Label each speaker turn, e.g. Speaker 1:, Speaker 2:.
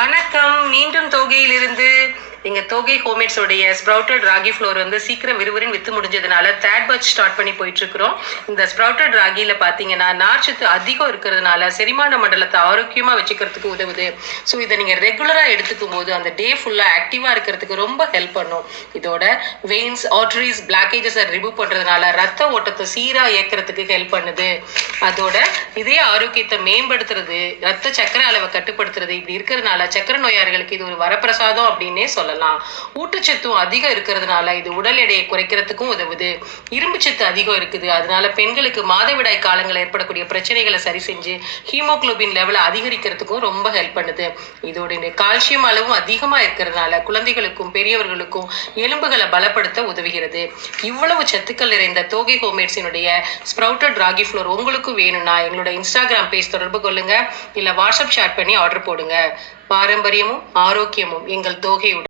Speaker 1: வணக்கம். மீண்டும் தொகையிலிருந்து எங்க தோகை ஹோம்மேட்ஸ் உடைய ஸ்ப்ரவுட்டட் ராகி ஃப்ளோர் வந்து சீக்கிரம் விறுவிறுன்னு வித்து முடிஞ்சதுனால தேர்ட் பட்ச் ஸ்டார்ட் பண்ணி போயிட்டு இருக்கிறோம் இந்த ஸ்ப்ரவுட்டட் ராகியில பாத்தீங்கன்னா நார்ச்சத்து அதிகம் இருக்கிறதுனால செரிமான மண்டலத்தை ஆரோக்கியமா வச்சுக்கிறதுக்கு உதவுது. ஸோ இதை நீங்க ரெகுலரா எடுத்துக்கும் போது அந்த டே ஃபுல்லா ஆக்டிவா இருக்கிறதுக்கு ரொம்ப ஹெல்ப் பண்ணும். இதோட வெயின்ஸ் ஆர்டரிஸ் பிளாக்கேஜஸ் ரிமூவ் பண்றதுனால ரத்த ஓட்டத்தை சீரா இயக்கிறதுக்கு ஹெல்ப் பண்ணுது. அதோட இதய ஆரோக்கியத்தை மேம்படுத்துறது ரத்த சக்கர அளவை கட்டுப்படுத்துறது இப்படி இருக்கிறதுனால சக்கரை நோயாளிகளுக்கு இது ஒரு வரப்பிரசாதம் அப்படின்னே சொல்லலாம். ஊட்டச்சத்தும் அதிகம் இருக்கிறதுனால இது உடல் எடையை குறைக்கிறதுக்கும் உதவுது. இரும்பு சத்து அதிகம் இருக்குது. அதனால பெண்களுக்கு மாதவிடாய் காலங்கள் ஏற்படக்கூடிய பிரச்சனைகளை சரி செஞ்சு ஹீமோகுளோபின் லெவலை அதிகரிக்கிறதுக்கும் ரொம்ப ஹெல்ப் பண்ணுது. இதோட கால்சியம் அளவும் அதிகமா இருக்கிறதுனால குழந்தைகளுக்கும் பெரியவர்களுக்கும் எலும்புகளை பலப்படுத்த உதவுகிறது. இவ்வளவு சத்துக்கள் நிறைந்த தோகை ஹோமேட்ஸினுடைய ஸ்ப்ரவுட்டட் ராகி ஃப்ளோர் உங்களுக்கு வேணும்னா எங்களோட இன்ஸ்டாகிராம் பேஜ் தொடர்பு கொள்ளுங்க. இல்ல வாட்ஸ்அப் ஷேர் பண்ணி ஆர்டர் போடுங்க. பாரம்பரியமும் ஆரோக்கியமும் எங்கள் தோகையுடன்